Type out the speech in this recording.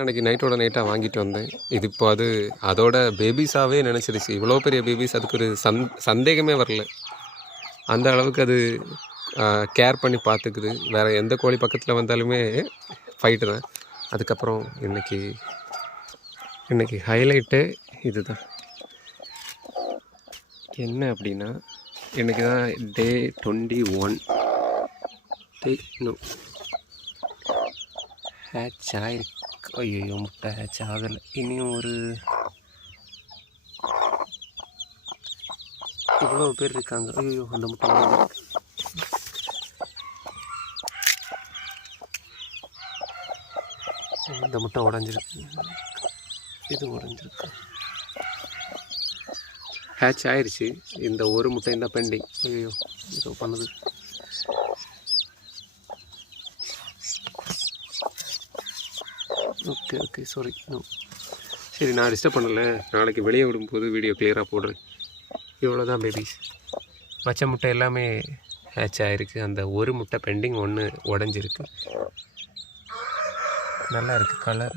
அன்றைக்கி நைட்டோட நைட்டாக வாங்கிட்டு வந்தேன். இது இப்போ அதோட பேபிஸாகவே நினச்சிருச்சு. இவ்வளோ பெரிய பேபிஸ், அதுக்கு ஒரு சந்தேகமே வரல. அந்த அளவுக்கு அது கேர் பண்ணி பார்த்துக்குது. வேறு எந்த கோழி பக்கத்தில் வந்தாலுமே ஃபைட்டு தான். அதுக்கப்புறம் இன்றைக்கி ஹைலைட்டே இது தான். என்ன அப்படின்னா, இன்றைக்கி தான் டே 21. ஹேட்ச் ஆயிருக்கு. ஐயோ, முட்டை ஹேட்ச் ஆகலை. இனியும் ஒரு இவ்வளோ பேர் இருக்காங்க. ஐயோ, அந்த முட்டை உடஞ்சிருக்கு. இந்த முட்டை உடஞ்சிருக்கு. இது உடஞ்சிருக்கு. ஹேட்ச் ஆயிடுச்சு. இந்த ஒரு முட்டை இந்த பெண்டிங். ஐயோ, இதோ பண்ணுது. Okay sorry. சரி, நான் டிஸ்டர்ப் பண்ணலை. நாளைக்கு வெளியே விடும்போது வீடியோ கிளியராக போடுறேன். இவ்வளோ தான் பேபிஸ். மற்ற முட்டை எல்லாமே ஹேட்ச் ஆகிருக்கு. அந்த ஒரு முட்டை பெண்டிங் ஒன்று உடஞ்சிருக்கு. நல்லா இருக்குது கலர்.